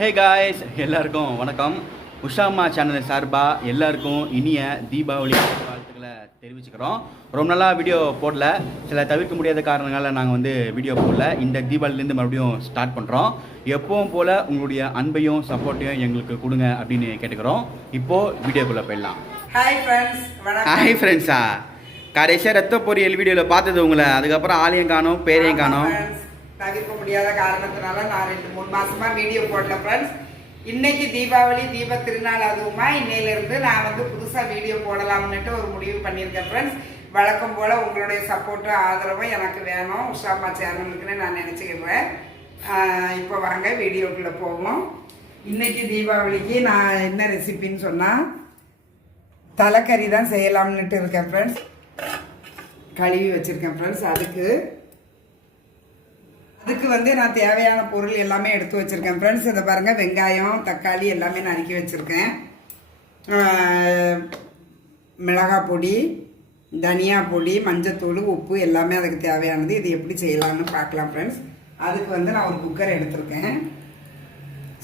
Hey guys, எல்லாருக்கும் வணக்கம். உஷாமா channel சார்பாக எல்லாருக்கும் இனிய தீபாவளி வாழ்த்துக்களை தெரிவிச்சுக்கிறோம். ரொம்ப நாளாக வீடியோ போடல, சில தவிர்க்க முடியாத காரணங்களால் நாங்கள் வீடியோ போடல. இந்த தீபாவளிலேருந்து மறுபடியும் ஸ்டார்ட் பண்ணுறோம். எப்பவும் போல் உங்களுடைய அன்பையும் சப்போர்ட்டையும் எங்களுக்கு கொடுங்க அப்படின்னு கேட்டுக்கிறோம். இப்போது வீடியோக்குள்ளே போயிடலாம். ஹாய் ஃப்ரெண்ட்ஸா, கடைசியாக ரத்த பொரியல் வீடியோவில் பார்த்தது உங்களை, அதுக்கப்புறம் ஆலயம் காணோம், பேரையும் காணோம். தவிர்க்க முடியாத காரணத்தினால நான் 2-3 மாசமா வீடியோ போடல ஃப்ரெண்ட்ஸ். இன்னைக்கு தீபாவளி, தீப திருநாள், அதுவுமா இன்னையிலிருந்து நான் புதுசா வீடியோ போடலாம்னுட்டு ஒரு முடிவு பண்ணியிருக்கேன் ஃப்ரெண்ட்ஸ். வழக்கம் போல உங்களுடைய சப்போர்ட்டும் ஆதரவும் எனக்கு வேணும் உஷாமா சேனலுக்குன்னு நான் நினச்சிக்கிறேன். இப்போ வாங்க வீடியோக்குள்ளே போவோம். இன்னைக்கு தீபாவளிக்கு நான் என்ன ரெசிபின்னு சொன்னால் தலைக்கறி தான் செய்யலாம்னுட்டு இருக்கேன் ஃப்ரெண்ட்ஸ். கழுவி வச்சுருக்கேன் ஃப்ரெண்ட்ஸ். அதுக்கு நான் தேவையான பொருள் எல்லாமே எடுத்து வச்சுருக்கேன் ஃப்ரெண்ட்ஸ். இதை பாருங்கள், வெங்காயம், தக்காளி எல்லாமே நறுக்கி வச்சுருக்கேன். மிளகாய் பொடி, தனியா பொடி, மஞ்சத்தூள், உப்பு எல்லாமே அதுக்கு தேவையானது. இது எப்படி செய்யலாம்னு பார்க்கலாம் ஃப்ரெண்ட்ஸ். அதுக்கு நான் ஒரு குக்கர் எடுத்திருக்கேன்.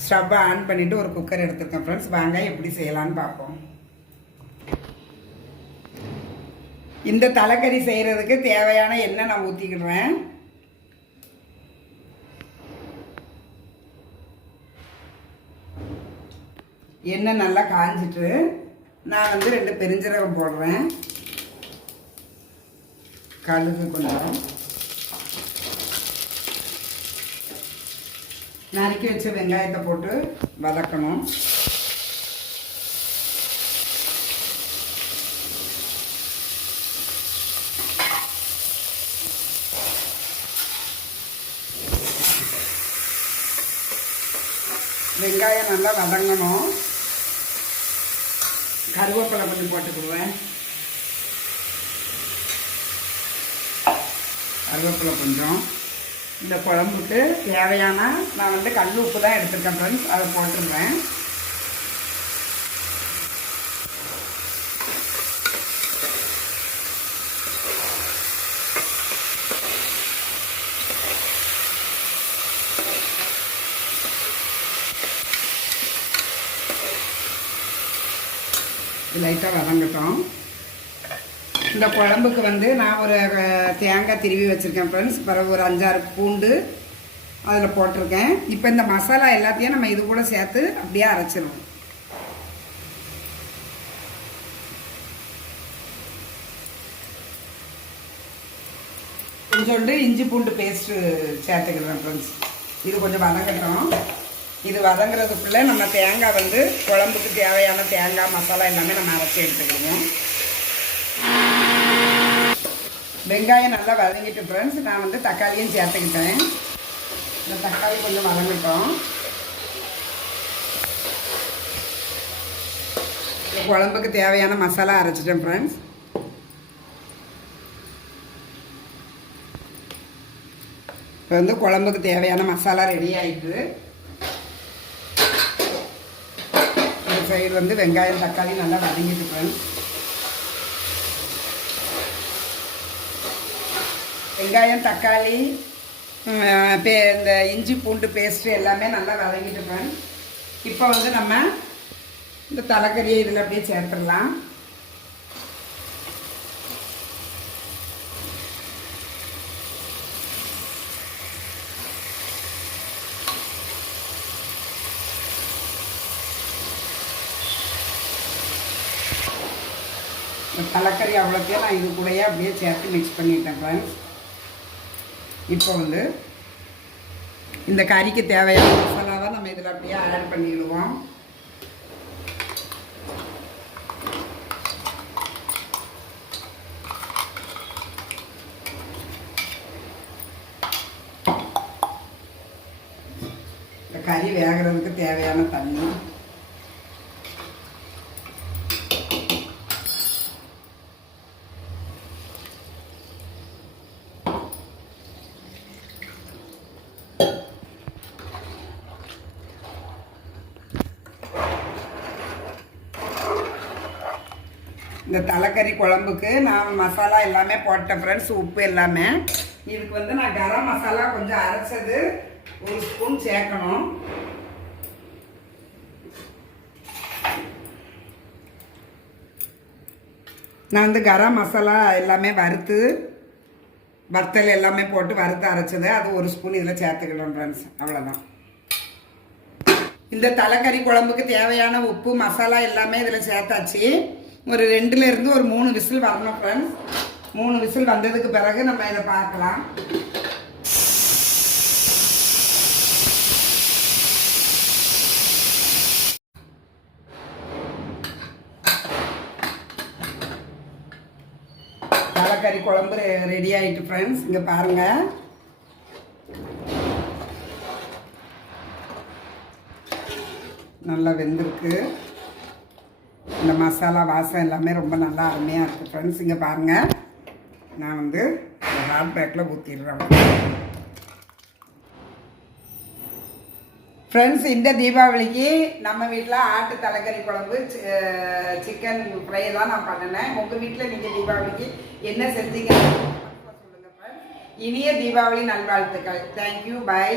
ஸ்டவ்வை ஆன் பண்ணிவிட்டு ஒரு குக்கர் எடுத்திருக்கேன் ஃப்ரெண்ட்ஸ். வாங்க எப்படி செய்யலான்னு பார்ப்போம். இந்த தலைக்கறி செய்கிறதுக்கு தேவையான எண்ணெய் நான் ஊற்றிக்கிடுவேன். எண்ணெய் நல்லா காஞ்சிட்டு நான் 2 பெருஞ்சீரகம் போடுறேன். கடுகு கொஞ்சம், நறுக்கி வச்ச வெங்காயத்தை போட்டு வதக்கணும். வெங்காயம் நல்லா வதங்கணும். கருவேப்பிலை கொஞ்சம் போட்டுக்குவேன். கருவேப்பிலை கொஞ்சம். இந்த குழம்புக்கு தேவையான நான் கல் உப்பு தான் எடுத்துருக்கேன் ஃப்ரெண்ட்ஸ், அதை போட்டுருவேன். லைட்டாக வதங்கட்டும். இந்த குழம்புக்கு நான் ஒரு தேங்காய் திருவி வச்சுருக்கேன் ஃப்ரெண்ட்ஸ். பிறகு ஒரு 5-6 பூண்டு அதில் போட்டிருக்கேன். இப்போ இந்த மசாலா எல்லாத்தையும் நம்ம இது கூட சேர்த்து அப்படியே அரைச்சிடுவோம். கொஞ்சோண்டு இஞ்சி பூண்டு பேஸ்ட்டு சேர்த்துக்கிறேன் ஃப்ரெண்ட்ஸ். இது கொஞ்சம் வதங்கட்டும். இது வதங்குறதுக்குள்ளே நம்ம தேங்காய் குழம்புக்கு தேவையான தேங்காய் மசாலா எல்லாமே நம்ம அரைச்சி எடுத்துக்கிடுவோம். வெங்காயம் நல்லா வதங்கிட்டு ஃப்ரெண்ட்ஸ், நான் தக்காளியும் சேர்த்துக்கிட்டேன். இந்த தக்காளி கொஞ்சம் வதங்கட்டும். குழம்புக்கு தேவையான மசாலா அரைச்சிட்டேன் ஃப்ரெண்ட்ஸ். இப்போ குழம்புக்கு தேவையான மசாலா ரெடி ஆகிட்டு சைடு வெங்காயம் தக்காளி நல்லா வதங்கிட்டு ஃப்ரெண்ட்ஸ். வெங்காயம் தக்காளி இந்த இஞ்சி பூண்டு பேஸ்ட்டு எல்லாமே நல்லா வதங்கிட்டு ஃப்ரெண்ட்ஸ். இப்போ நம்ம இந்த தலைக்கறியை இதில் அப்படியே சேர்த்துடலாம். தலைக்கறி அவ்வளோத்தையும் நான் இது கூடயே அப்படியே சேர்த்து மிக்ஸ் பண்ணிட்டேன் ஃப்ரெண்ட்ஸ். இப்போ இந்த கறிக்கு தேவையான மசாலாவை நம்ம இதில் அப்படியே ஆட் பண்ணிடுவோம். இந்த கறி வேகிறதுக்கு தேவையான தண்ணி, இந்த தலைக்கறி குழம்புக்கு நான் மசாலா எல்லாமே போட்டேன் ஃப்ரெண்ட்ஸ், உப்பு எல்லாமே. இதுக்கு நான் கரம் மசாலா கொஞ்சம் அரைச்சது 1 ஸ்பூன் சேர்க்கணும். நான் வந்து கரம் மசாலா எல்லாமே வத்தல் எல்லாமே போட்டு வறுத்து அரைச்சது அது 1 ஸ்பூன் இதில் சேர்த்துக்கிட்டோம் ஃப்ரெண்ட்ஸ். அவ்வளோதான். இந்த தலைக்கறி குழம்புக்கு தேவையான உப்பு மசாலா எல்லாமே இதில் சேர்த்தாச்சு. ஒரு 2லேருந்து ஒரு 3 விசில் வரணும் ஃப்ரெண்ட்ஸ். 3 விசில் வந்ததுக்கு பிறகு நம்ம இதை பார்க்கலாம். தலைக்கறி குழம்பு ரெடி ஆகிட்டு ஃப்ரெண்ட்ஸ். இங்கே பாருங்கள். நல்லா வெந்திருக்கு. இந்த மசாலா வாசம் எல்லாமே ரொம்ப நல்லா அருமையாக இருக்குது ஃப்ரெண்ட்ஸ். இங்கே பாருங்கள். நான் வந்து ஹாட் பேக்கில் ஊற்றிடுறேன் ஃப்ரெண்ட்ஸ். இந்த தீபாவளிக்கு நம்ம வீட்டில் ஆட்டு தலைக்கறி குழம்பு சிக்கன் ஃப்ரை தான் நான் பண்ணினேன். உங்கள் வீட்டில் நீங்கள் தீபாவளிக்கு என்ன செஞ்சீங்க சொல்லுங்கள் ஃப்ரெண்ட்ஸ். இனிய தீபாவளி நல்வாழ்த்துக்கள். தேங்க்யூ. பை.